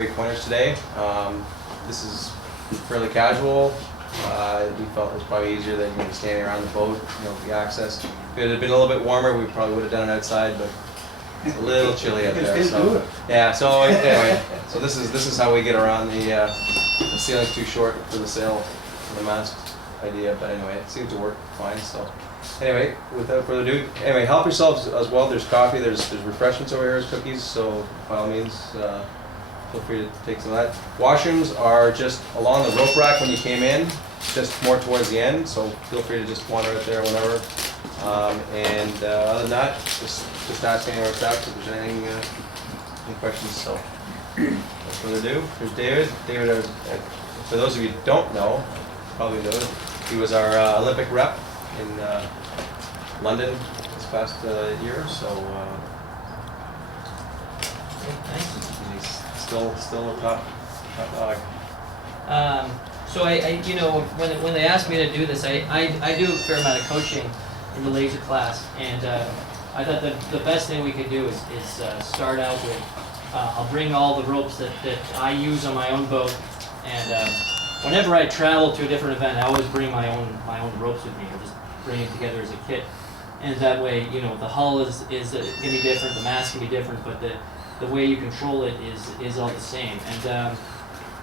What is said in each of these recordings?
Great pointers today. This is fairly casual. We felt it was probably easier than standing around the boat, the access. If it had been a little bit warmer, we probably would have done it outside, but it's a little chilly out there. So yeah. So anyway, so this is how we get around the ceiling's too short for the sail, for the mast idea. But anyway, it seems to work fine. So anyway, without further ado, help yourselves as well. There's coffee. There's refreshments over here. There's cookies. So by all means. Feel free to take some of that. Washrooms are just along the rope rack when you came in, just more towards the end, so feel free to just wander out there whenever. Other than that, just ask any of our staff if there's any questions. So, without further ado, here's David. David, for those of you who don't know, probably know, he was our Olympic rep in London this past year, so Still a top dog. So when they asked me to do this, I do a fair amount of coaching in the laser class, and I thought that the best thing we could do is start out with I'll bring all the ropes that I use on my own boat, and whenever I travel to a different event, I always bring my own ropes with me. I just bring it together as a kit, and that way the hull is going to be different, the mast can be different, but the way you control it is all the same. And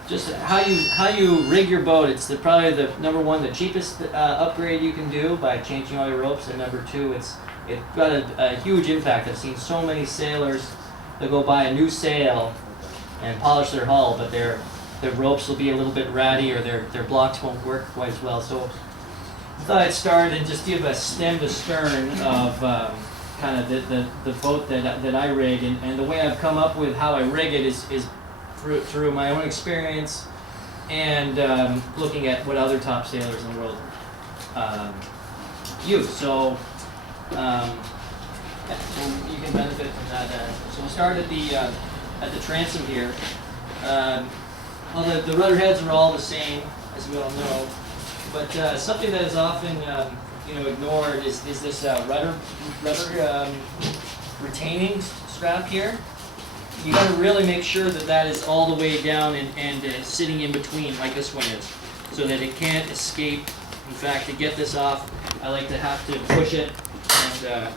just how you rig your boat, it's probably the number one, the cheapest upgrade you can do by changing all your ropes, and number two, it's got a huge impact. I've seen so many sailors that go buy a new sail and polish their hull, but their ropes will be a little bit ratty, or their blocks won't work quite as well. So I thought I'd start and just give a stem to stern of kind of the boat that I rig, and the way I've come up with how I rig it is through my own experience and looking at what other top sailors in the world use. So you can benefit from that. So we'll start at the transom here. Well, the rudder heads are all the same, as we all know, but something that is often ignored is this rudder retaining strap here. You got to really make sure that is all the way down and sitting in between, like this one is, so that it can't escape. In fact, to get this off, I like to have to push it and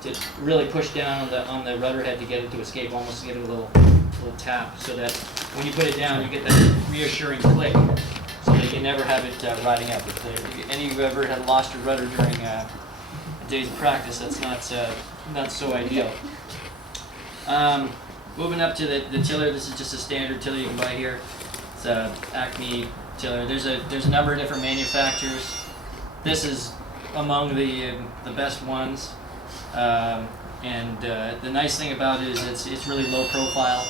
to really push down on the rudder head to get it to escape, almost to give it a little tap, so that when you put it down, you get that reassuring click, so that you never have it riding out. If any of you ever had lost your rudder during a day's practice, that's not so ideal. Moving up to the tiller, this is just a standard tiller you can buy here. It's a Acme tiller. There's a number of different manufacturers. This is among the best ones. And the nice thing about it is it's really low profile,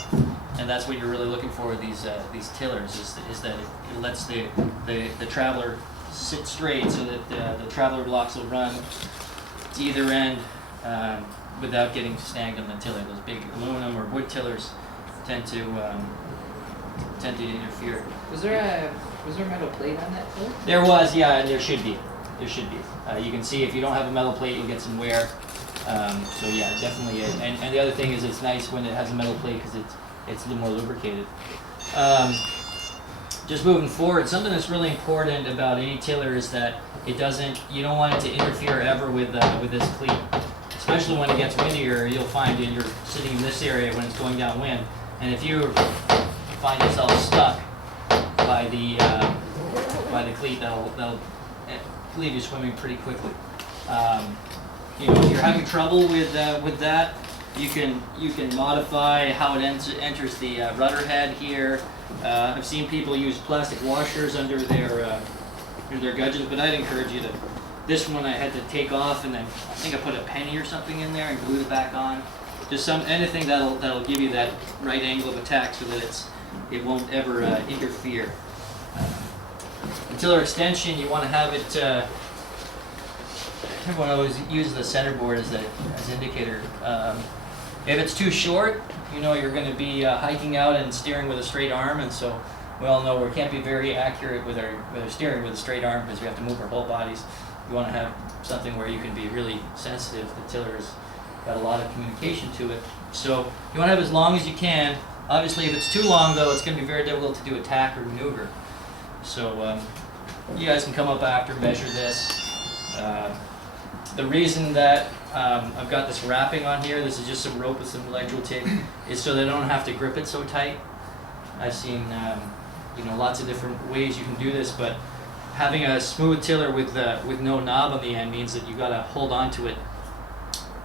and that's what you're really looking for with these tillers, is that it lets the traveler sit straight, so that the traveler blocks will run to either end without getting snagged on the tiller. Those big aluminum or wood tillers tend to interfere. Was there a metal plate on that tiller? There was, yeah, and there should be. You can see if you don't have a metal plate, you'll get some wear. So yeah, definitely. And the other thing is, it's nice when it has a metal plate because it's a little more lubricated. Just moving forward, something that's really important about any tiller is that you don't want it to interfere ever with this cleat. Especially when it gets windier, you'll find you're sitting in this area when it's going downwind, and if you find yourself stuck by the cleat, that'll leave you swimming pretty quickly. If you're having trouble with that, you can modify how it enters the rudder head here. I've seen people use plastic washers under their gudgeons, but I'd encourage you to. This one I had to take off, and then I think I put a penny or something in there and glued it back on. Just anything that'll give you that right angle of attack, so that it won't ever interfere. The tiller extension, you want to have it. Everyone always uses the center board as indicator. If it's too short, you're going to be hiking out and steering with a straight arm, and so we all know we can't be very accurate with our steering with a straight arm because we have to move our whole bodies. You want to have something where you can be really sensitive. The tiller's got a lot of communication to it. So you want to have as long as you can Obviously, if it's too long, though, it's going to be very difficult to do a tack or maneuver. So you guys can come up after, measure this. The reason that I've got this wrapping on here, this is just some rope with some electrical tape, is so that I don't have to grip it so tight. I've seen lots of different ways you can do this, but having a smooth tiller with no knob on the end means that you got to hold on to it,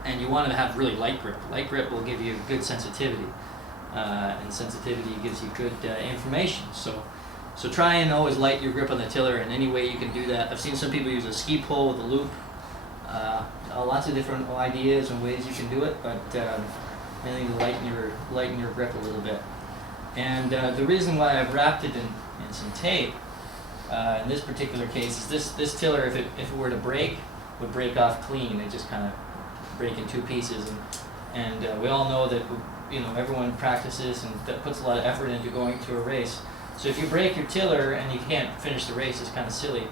and you want to have really light grip. Light grip will give you good sensitivity, and sensitivity gives you good information. So try and always lighten your grip on the tiller in any way you can do that. I've seen some people use a ski pole with a loop. Lots of different ideas and ways you can do it, but anything to lighten your grip a little bit. And the reason why I've wrapped it in some tape in this particular case is this tiller, if it were to break, would break off clean. They just kind of break in two pieces, and we all know that everyone practices and that puts a lot of effort into going to a race. So if you break your tiller and you can't finish the race, it's kind of silly.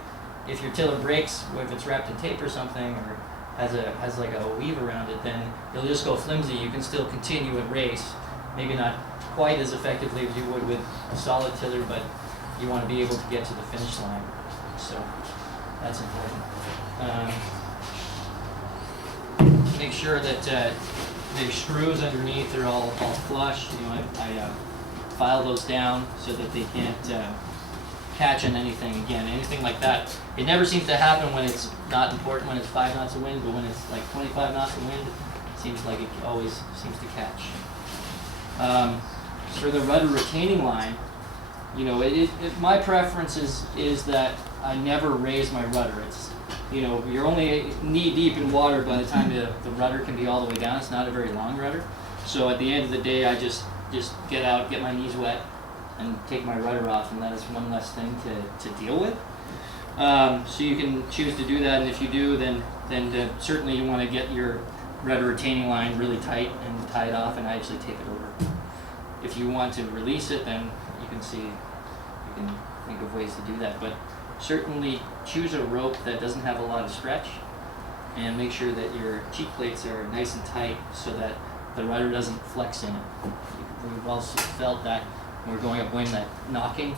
If your tiller breaks, if it's wrapped in tape or something, or has like a weave around it, then it'll just go flimsy. You can still continue and race, maybe not quite as effectively as you would with a solid tiller, but you want to be able to get to the finish line. So that's important. Make sure that the screws underneath are all flush. I file those down so that they can't catch on anything. Again, anything like that. It never seems to happen when it's not important, when it's 5 knots of wind, but when it's like 25 knots of wind, it seems like it always seems to catch. For the rudder retaining line, my preference is that I never raise my rudder. It's, you're only knee deep in water by the time the rudder can be all the way down. It's not a very long rudder. So at the end of the day, I just get out, get my knees wet, and take my rudder off, and that is one less thing to deal with. So you can choose to do that, and if you do, then certainly you want to get your rudder retaining line really tight and tie it off, and actually tape it over. If you want to release it, then you can think of ways to do that. But certainly choose a rope that doesn't have a lot of stretch, and make sure that your cheek plates are nice and tight so that the rudder doesn't flex in it. We've also felt that when we're going up wind, that knocking.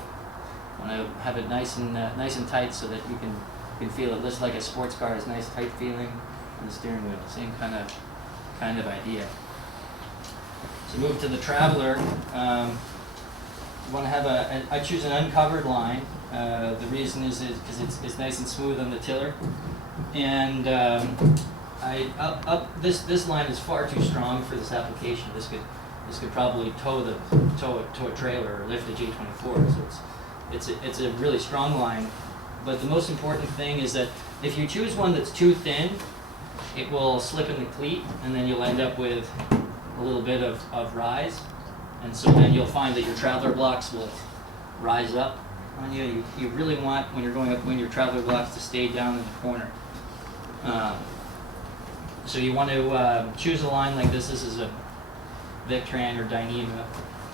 Want to have it nice and tight so that you can feel it just like a sports car has nice tight feeling on the steering wheel. Same kind of idea. So move to the traveler. You want to have I choose an uncovered line. The reason is because it's nice and smooth on the tiller, and this line is far too strong for this application. This could probably tow a trailer or lift a J24. So it's a really strong line. But the most important thing is that if you choose one that's too thin, it will slip in the cleat, and then you'll end up with a little bit of rise. And so then you'll find that your traveler blocks will rise up on you. You really want, when you're going up wind, your traveler blocks to stay down in the corner. So you want to choose a line like this. This is a Victran or Dyneema,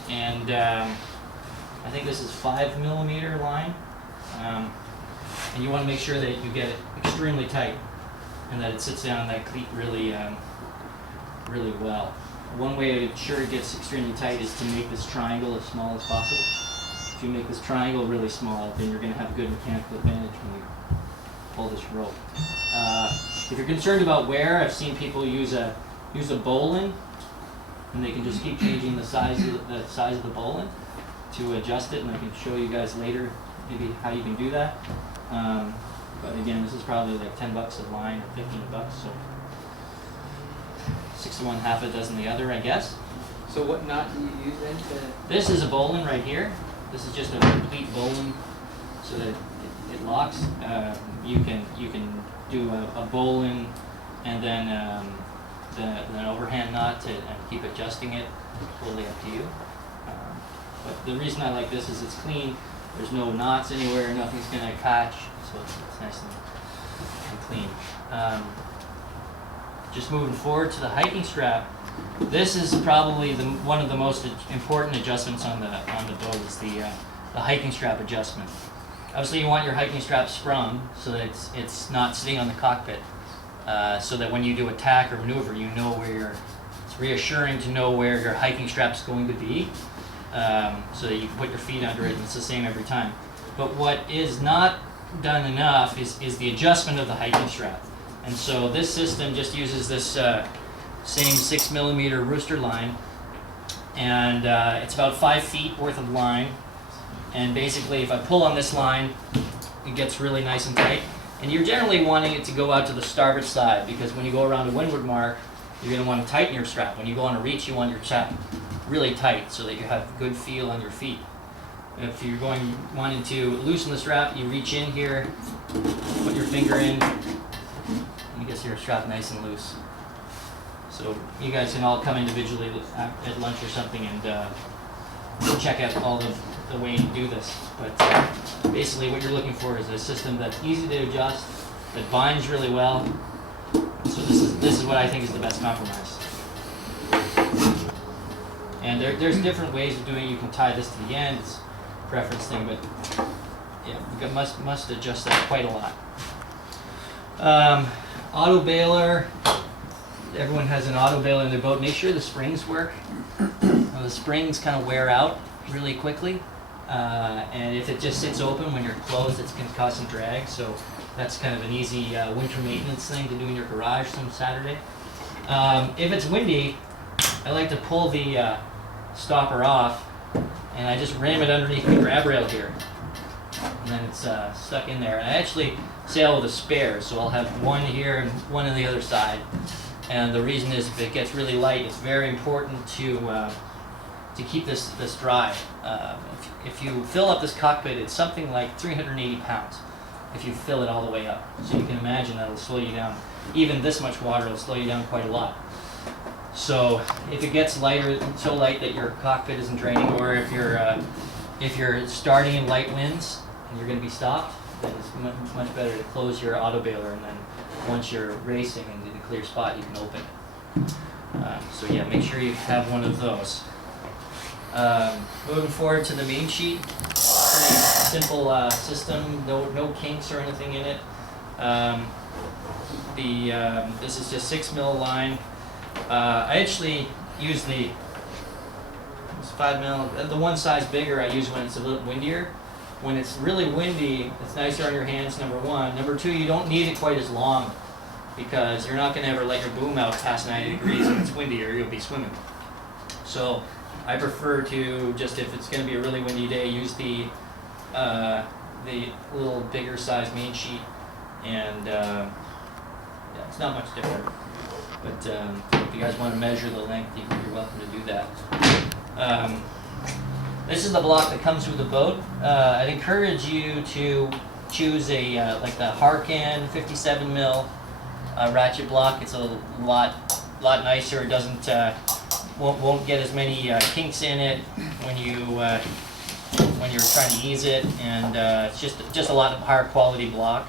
and I think this is 5 millimeter line. And you want to make sure that you get it extremely tight and that it sits down in that cleat really well. One way to ensure it gets extremely tight is to make this triangle as small as possible. If you make this triangle really small, then you're going to have a good mechanical advantage when you pull this rope. If you're concerned about wear, I've seen people use a bowline, and they can just keep changing the size of the bowline to adjust it, and I can show you guys later maybe how you can do that. But again, this is probably like $10 a line or $15, so 6 of one, half a dozen the other, I guess. So what knot do you use then to? This is a bowline right here. This is just a complete bowline so that it locks. You can do a bowline and then an overhand knot and keep adjusting it. Totally up to you. But the reason I like this is it's clean. There's no knots anywhere. Nothing's going to catch, so it's nice and clean. Just moving forward to the hiking strap. This is probably one of the most important adjustments on the boat is the hiking strap adjustment. Obviously, you want your hiking strap sprung so that it's not sitting on the cockpit, so that when you do a tack or maneuver, you know where it's reassuring to know where your hiking strap is going to be. so that you can put your feet under it and it's the same every time. But what is not done enough is the adjustment of the hiking strap. And so this system just uses this same 6mm rooster line, and it's about 5 feet worth of line. And basically, if I pull on this line, it gets really nice and tight. And you're generally wanting it to go out to the starboard side, because when you go around a windward mark, you're going to want to tighten your strap. When you go on a reach, you want your strap really tight so that you have good feel on your feet. If you're wanting to loosen the strap, you reach in here, put your finger in, and you get your strap nice and loose. So you guys can all come individually at lunch or something and check out all the way to do this. But basically what you're looking for is a system that's easy to adjust, that binds really well. So this is what I think is the best compromise. And there's different ways of doing it. You can tie this to the end. It's a preference thing, but yeah, you must adjust that quite a lot. Auto baler. Everyone has an auto baler in their boat. Make sure the springs work. The springs kind of wear out really quickly, and if it just sits open when you're closed, it's going to cause some drag. So that's kind of an easy winter maintenance thing to do in your garage some Saturday. If it's windy, I like to pull the stopper off, and I just ram it underneath the grab rail here, and then it's stuck in there. And I actually sail with a spare, so I'll have one here and one on the other side. And the reason is, if it gets really light, it's very important to keep this dry. If you fill up this cockpit, it's something like 380 pounds if you fill it all the way up. So you can imagine that'll slow you down. Even this much water will slow you down quite a lot. So if it gets lighter, so light that your cockpit isn't draining, or if you're starting in light winds and you're going to be stopped, then it's much better to close your auto baler, and then once you're racing and in a clear spot, you can open it. So yeah, make sure you have one of those. Moving forward to the main sheet, pretty simple system, no kinks or anything in it. This is just 6mm line. I actually use the 5mm, the one size bigger I use when it's a little windier. When it's really windy, it's nicer on your hands, number one. Number two, you don't need it quite as long, because you're not going to ever let your boom out past 90 degrees when it's windy, or you'll be swimming. So I prefer to just, if it's going to be a really windy day, use the little bigger size main sheet, and yeah, it's not much different. But if you guys want to measure the length, you're welcome to do that. This is the block that comes with the boat. I'd encourage you to choose a like the Harkin 57mm ratchet block. It's a lot nicer. It doesn't won't get as many kinks in it when you're trying to ease it, and it's just a lot of higher quality block,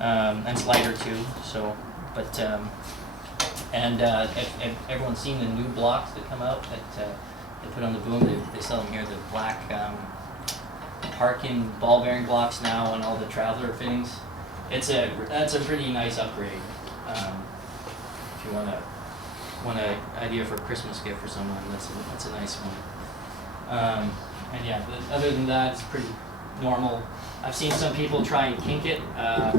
and it's lighter too. So, but if everyone's seen the new blocks that come out that they put on the boom, they sell them here, the black Harkin ball bearing blocks now on all the Traveler fittings. That's a pretty nice upgrade. If you want an idea for a Christmas gift for someone, that's a nice one. And yeah, other than that, it's pretty normal. I've seen some people try and kink it. I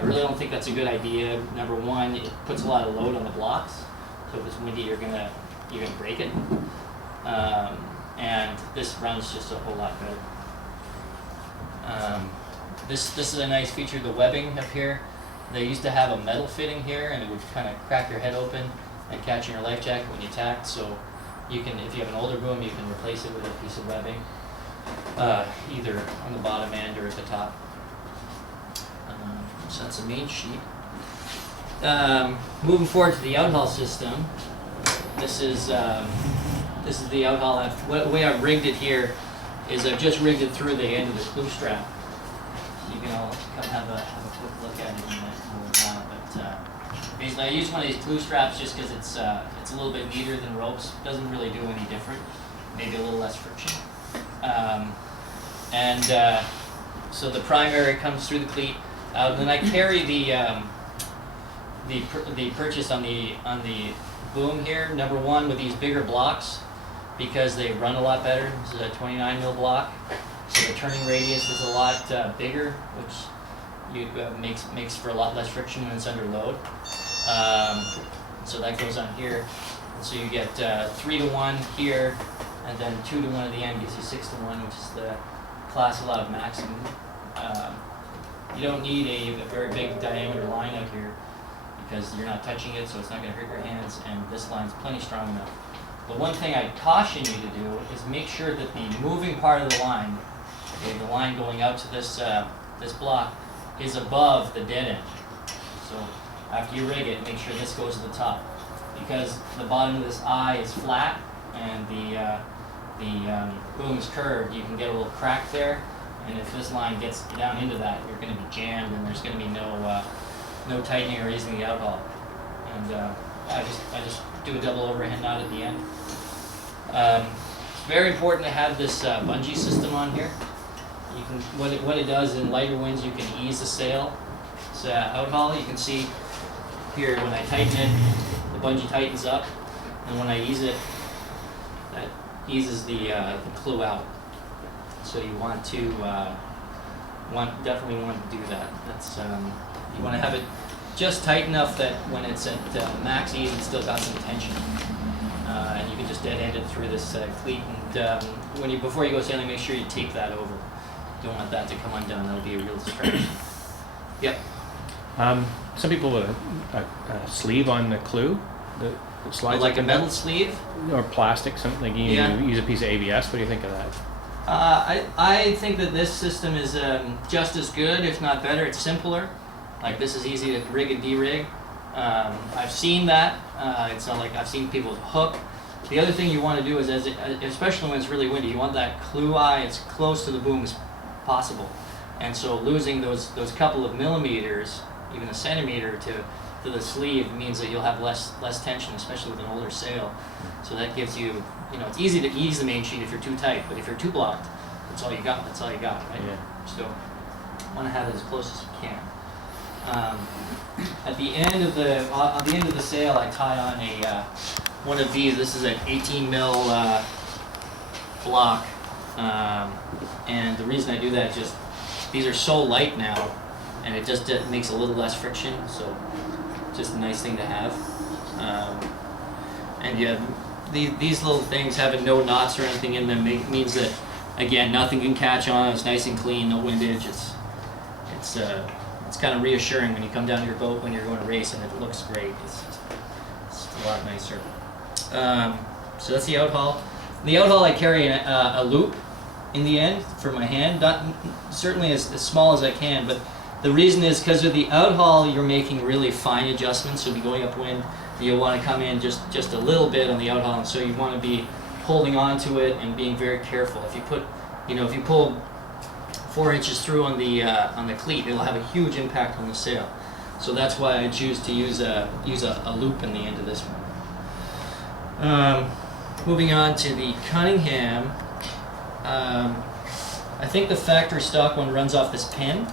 really don't think that's a good idea. Number one, it puts a lot of load on the blocks, so if it's windy, you're gonna break it. And this runs just a whole lot better. This is a nice feature, the webbing up here. They used to have a metal fitting here, and it would kind of crack your head open and catch in your life jacket when you tacked. So you can, if you have an older boom, you can replace it with a piece of webbing, either on the bottom end or at the top. So that's the main sheet. Moving forward to the outhaul system, this is the outhaul. The way I've rigged it here is I've just rigged it through the end of the clue strap. So you can all come have a quick look at it in a while. But basically, I use one of these clue straps just because it's a little bit neater than ropes. It doesn't really do any different. Maybe a little less friction. So the primary comes through the cleat. Then I carry the purchase on the boom here. Number one, with these bigger blocks, because they run a lot better. This is a 29 mil block, so the turning radius is a lot bigger, which makes for a lot less friction when it's under load. So that goes on here, and so you get 3-to-1 here, and then 2-to-1 at the end gives you 6-to-1, which is the class allowed maximum. You don't need a very big diameter line out here because you're not touching it, so it's not going to hurt your hands, and this line's plenty strong enough. The one thing I caution you to do is make sure that the moving part of the line, okay, the line going out to this this block, is above the dead end. So after you rig it, make sure this goes to the top, because the bottom of this eye is flat and the boom is curved. You can get a little crack there, and if this line gets down into that, you're going to be jammed, and there's going to be no tightening or easing the outhaul. And I just do a double overhead knot at the end. It's very important to have this bungee system on here. You can what it does in lighter winds, you can ease the sail. It's outhaul. You can see here when I tighten it, the bungee tightens up, and when I ease it, that eases the clue out. So you want to definitely want to do that. That's you want to have it just tight enough that when it's at max ease, it's still got some tension, and you can just dead end it through this cleat. And before you go sailing, make sure you tape that over. You don't want that to come undone. That'll be a real stretch. Yep. Some people with a sleeve on the clue that slides Like a and metal down. sleeve? Or plastic, something like you Yeah. use a piece of ABS. What do you think of that? I think that this system is just as good, if not better. It's simpler. Like, this is easy to rig and de-rig. I've seen that. It's not like I've seen people hook. The other thing you want to do is, especially when it's really windy, you want that clue eye as close to the boom as possible. And so losing those couple of millimeters, even a centimeter to the sleeve, means that you'll have less tension, especially with an older sail. So that gives you, it's easy to ease the main sheet if you're too tight, but if you're too blocked, that's all you got, right? Yeah. So you want to have it as close as you can. At the end of the sail, I tie on one of these. This is an 18 mil block, and the reason I do that is just these are so light now, and it just makes a little less friction. So just a nice thing to have. And yeah, these little things having no knots or anything in them means that, again, nothing can catch on. It's nice and clean, no windage. It's kind of reassuring when you come down to your boat when you're going to race and it looks great. It's a lot nicer. So that's the outhaul. The outhaul, I carry a loop in the end for my hand, not certainly as small as I can, but the reason is because of the outhaul, you're making really fine adjustments. So you'll be going upwind, you'll want to come in just a little bit on the outhaul, and so you want to be holding on to it and being very careful. If you pull 4 inches through on the cleat, it'll have a huge impact on the sail. So that's why I choose to use a loop in the end of this one. Moving on to the Cunningham, I think the factory stock one runs off this pin.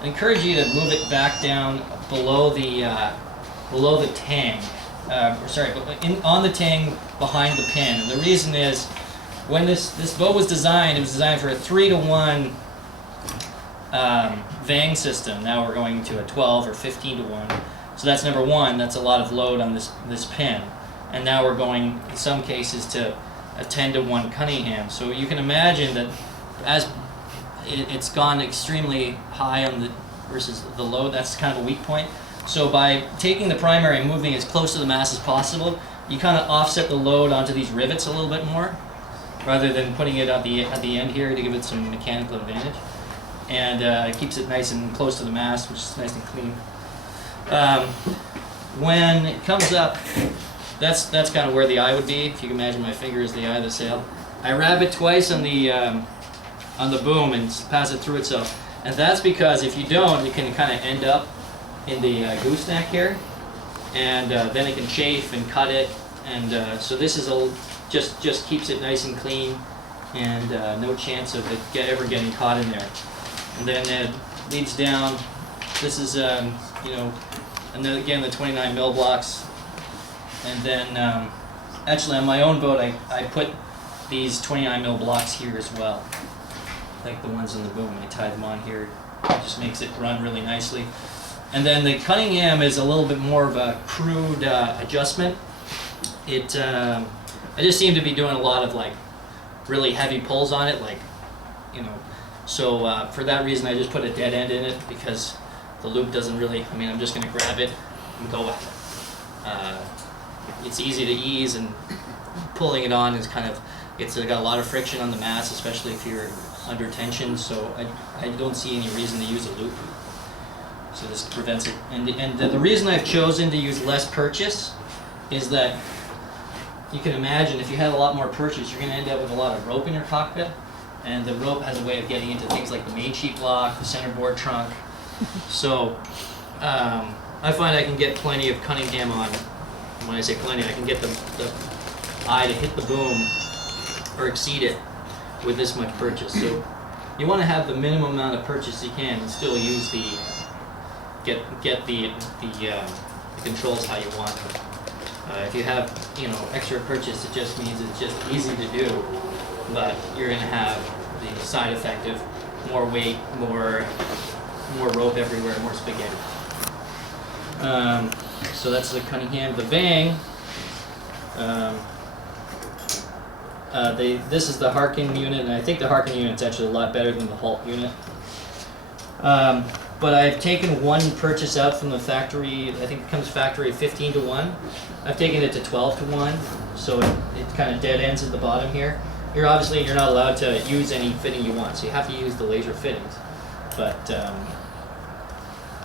I encourage you to move it back down below the tang. On the tang behind the pin. And the reason is, when this boat was designed, it was designed for a 3-to-1 Vang system. Now we're going to a 12 or 15-to-1. So that's number one. That's a lot of load on this pin. And now we're going, in some cases, to a 10-to-1 Cunningham. So you can imagine that as it's gone extremely high on the versus the load, that's kind of a weak point. So by taking the primary and moving as close to the mast as possible, you kind of offset the load onto these rivets a little bit more, rather than putting it at the end here to give it some mechanical advantage. And it keeps it nice and close to the mast, which is nice and clean. When it comes up, that's kind of where the eye would be. If you can imagine my finger is the eye of the sail. I wrap it twice on the boom and pass it through itself. And that's because if you don't, it can kind of end up in the gooseneck here, and then it can chafe and cut it. And so this is just keeps it nice and clean, and no chance of it ever getting caught in there. And then it leads down. This is and then again the 29 mil blocks, and then actually on my own boat, I put these 29 mil blocks here as well, like the ones in the boom. I tie them on here. It just makes it run really nicely. And then the Cunningham is a little bit more of a crude adjustment. I just seem to be doing a lot of like really heavy pulls on it, like, you know. So for that reason, I just put a dead end in it because the loop doesn't really. I mean, I'm just going to grab it and go with it. It's easy to ease, and pulling it on is kind of. It's got a lot of friction on the mast, especially if you're under tension. So I don't see any reason to use a loop. So this prevents it. And the reason I've chosen to use less purchase is that you can imagine if you had a lot more purchase, you're going to end up with a lot of rope in your cockpit. And the rope has a way of getting into things like the main sheet block, the centerboard trunk. So I find I can get plenty of Cunningham on. When I say plenty, I can get the eye to hit the boom or exceed it with this much purchase. So you want to have the minimum amount of purchase you can and still use the get the controls how you want them. If you have extra purchase, it just means it's just easy to do, but you're going to have the side effect of more weight, more rope everywhere, more spaghetti. So that's the Cunningham. The Vang. This is the Harkin unit, and I think the Harkin unit's actually a lot better than the Halt unit. But I've taken one purchase out from the factory. I think it comes factory 15 to 1. I've taken it to 12 to 1, so it kind of dead ends at the bottom here. You're not allowed to use any fitting you want, so you have to use the laser fittings. But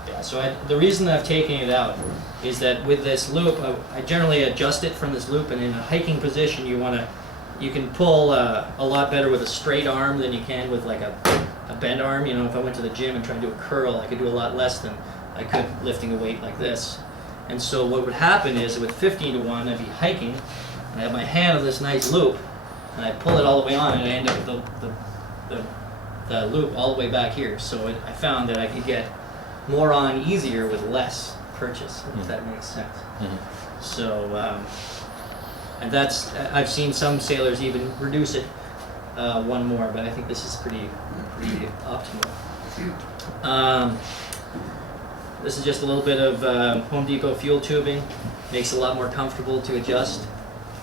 yeah, so the reason I've taken it out is that with this loop, I generally adjust it from this loop, and in a hiking position, you can pull a lot better with a straight arm than you can with like a bend arm. If I went to the gym and tried to do a curl, I could do a lot less than I could lifting a weight like this. And so what would happen is with 15 to 1, I'd be hiking, and I have my hand on this nice loop, and I pull it all the way on, and I end up with the loop all the way back here. So I found that I could get more on easier with less purchase, if that makes sense. Mm-hmm. So, and I've seen some sailors even reduce it one more, but I think this is pretty optimal. This is just a little bit of Home Depot fuel tubing. Makes it a lot more comfortable to adjust,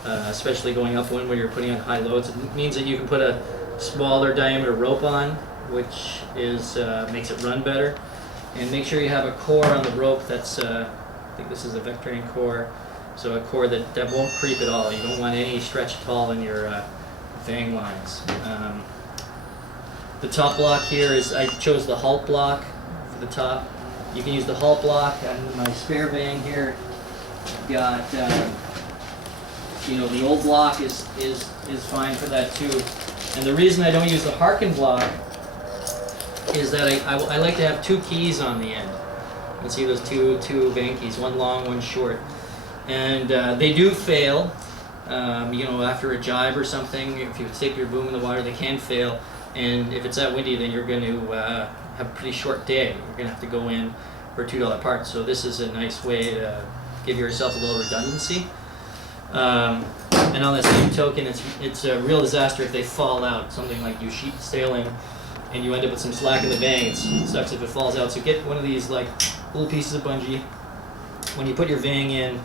especially going upwind when you're putting on high loads. It means that you can put a smaller diameter rope on, which makes it run better. And make sure you have a core on the rope that's, I think this is a Vectran core, so a core that won't creep at all. You don't want any stretch at all in your Vang lines. The top block here is, I chose the Halt block for the top. You can use the Halt block, and my spare Vang here, got, the old block is fine for that too. And the reason I don't use the Harkin block is that I like to have 2 keys on the end. You can see those two Vang keys, one long, one short. And they do fail, after a jibe or something. If you stick your boom in the water, they can fail. And if it's that windy, then you're going to have a pretty short day. You're going to have to go in for $2 parts. So this is a nice way to give yourself a little redundancy. And on the same token, it's a real disaster if they fall out. Something like you sheet sailing and you end up with some slack in the Vang. It sucks if it falls out. So get one of these like little pieces of bungee. When you put your Vang in,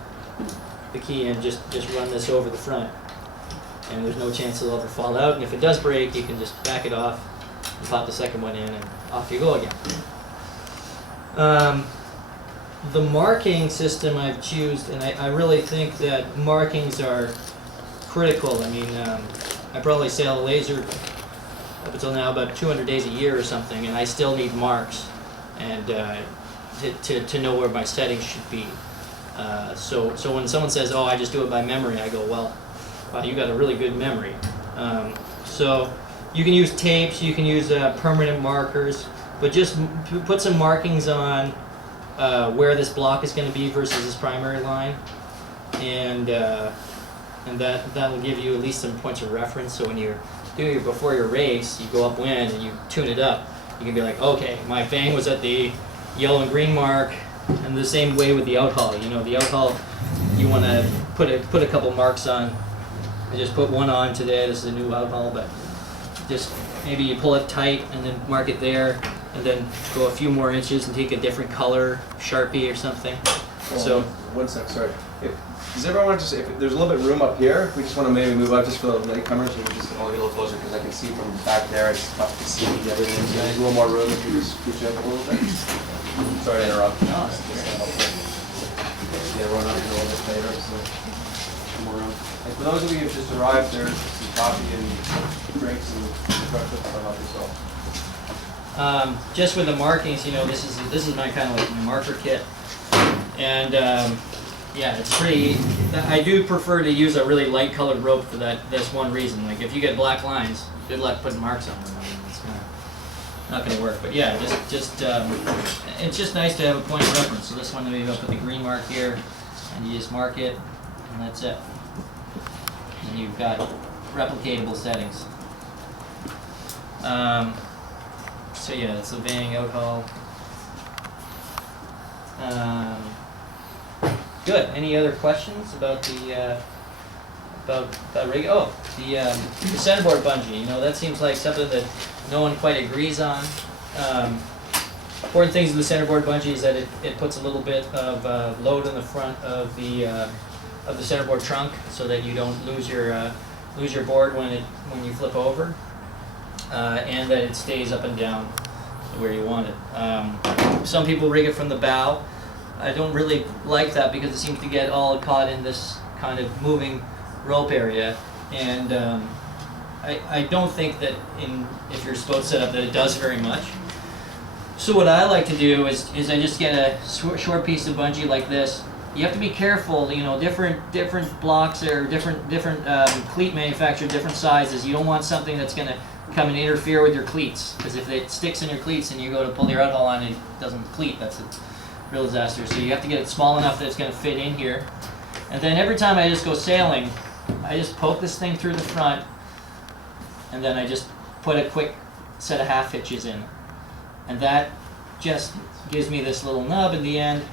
the key in, just run this over the front, and there's no chance it'll ever fall out. And if it does break, you can just back it off and pop the second one in, and off you go again. The marking system I've chosen, and I really think that markings are critical. I mean, I probably sail a laser up until now about 200 days a year or something, and I still need marks and to know where my settings should be. So when someone says, "Oh, I just do it by memory," I go, "Well, wow, you got a really good memory." So you can use tapes, you can use permanent markers, but just put some markings on where this block is going to be versus this primary line, and that will give you at least some points of reference. So when you're doing it before your race, you go upwind and you tune it up. You can be like, okay, my Vang was at the yellow and green mark, and the same way with the outhaul. The outhaul, you want to put a couple marks on I just put one on today. This is a new alcohol, but just maybe you pull it tight and then mark it there, and then go a few more inches and take a different color Sharpie or something. So 1 sec, sorry. Does everyone want to just, if there's a little bit of room up here, we just want to maybe move up just for the latecomers, so we just all get a little closer, because I can see from back there, it's tough to see everything. So there's a little more room if you just scoot up a little bit. Sorry to interrupt. No, it's Just helpful. See everyone up here a little bit later, so some more room. And for those of you who just arrived, there's some coffee and drinks and breakfast, I'll help yourself. just with the markings, this is my kind of like my marker kit, and yeah, it's pretty. I do prefer to use a really light colored rope for this one reason. Like if you get black lines, good luck putting marks on them. I mean, it's not gonna work. But yeah, it's just nice to have a point of reference. So this one, maybe I'll put the green mark here, and you just mark it, and that's it. And you've got replicatable settings. So yeah, it's a Vang alcohol. Good. Any other questions about the about rig? Oh, the centerboard bungee. That seems like something that no one quite agrees on. Important things with the centerboard bungee is that it puts a little bit of load in the front of the centerboard trunk, so that you don't lose your board when you flip over, and that it stays up and down where you want it. Some people rig it from the bow. I don't really like that because it seems to get all caught in this kind of moving rope area, and I don't think that if your boat's set up that it does very much. So what I like to do is I just get a short piece of bungee like this. You have to be careful, different blocks or different cleat manufactured different sizes. You don't want something that's going to come and interfere with your cleats, because if it sticks in your cleats and you go to pull your outhaul on it doesn't cleat, that's a real disaster. So you have to get it small enough that it's going to fit in here. And then every time I just go sailing, I just poke this thing through the front, and then I just put a quick set of half hitches in. And that just gives me this little nub in the end,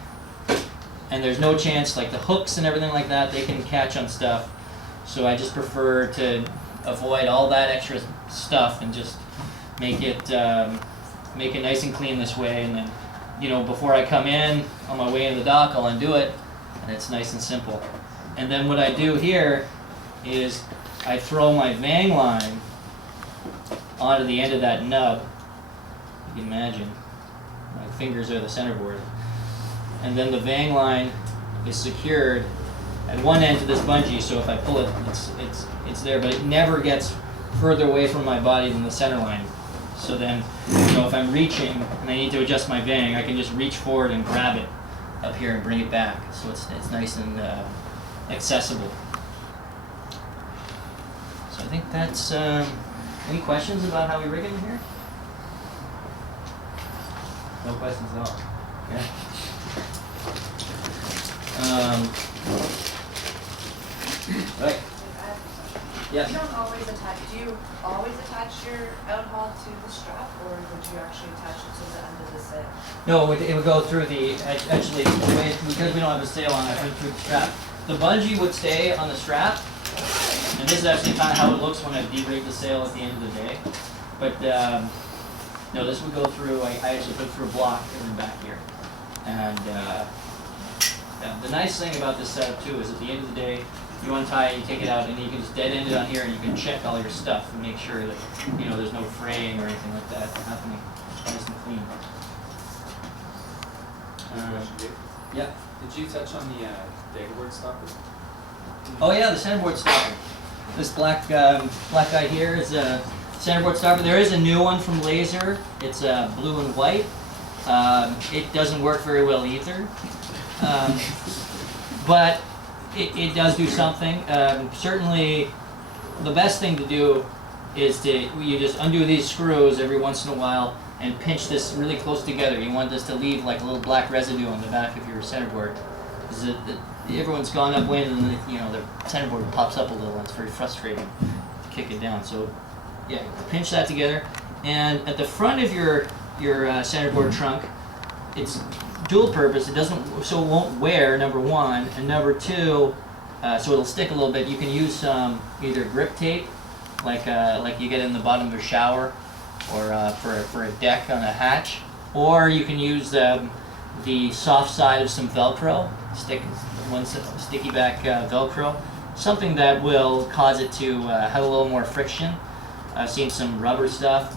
and there's no chance, like the hooks and everything like that, they can catch on stuff. So I just prefer to avoid all that extra stuff and just make it nice and clean this way. And then, before I come in on my way into the dock, I'll undo it, and it's nice and simple. And then what I do here is I throw my Vang line onto the end of that nub. You can imagine, my fingers are the centerboard. And then the Vang line is secured at one end to this bungee, so if I pull it, it's there, but it never gets further away from my body than the center line. So then, if I'm reaching and I need to adjust my Vang, I can just reach forward and grab it up here and bring it back. So it's nice and accessible. So I think that's, any questions about how we rig it in here? No questions at all. Yeah. Right. Yes. Do you always attach your outhaul to the strap, or would you actually attach it to the end of the sail? No, it would go through actually, the way, because we don't have a sail on, I put it through the strap. The bungee would stay on the strap, and this is actually kind of how it looks when I de-rig the sail at the end of the day. But no, this would go through, I actually put it through a block and then back here. And the nice thing about this setup too is at the end of the day, you untie it, you take it out, and you can just dead end it on here, and you can check all your stuff and make sure that there's no fraying or anything like that happening. Nice and clean. Yeah. Did you touch on the daggerboard stopper? Oh yeah, the centerboard stopper. This black guy here is a centerboard stopper. There is a new one from Laser. It's blue and white. It doesn't work very well either, but it does do something. Certainly, the best thing to do is you just undo these screws every once in a while and pinch this really close together. You want this to leave like a little black residue on the back of your centerboard. Because everyone's gone upwind and the centerboard pops up a little, and it's very frustrating to kick it down. So yeah, pinch that together. And at the front of your centerboard trunk, it's dual purpose. It won't wear, number one, and number two, so it'll stick a little bit. You can use either grip tape, like you get in the bottom of a shower, or for a deck on a hatch, or you can use the soft side of some Velcro, sticky back Velcro, something that will cause it to have a little more friction. I've seen some rubber stuff.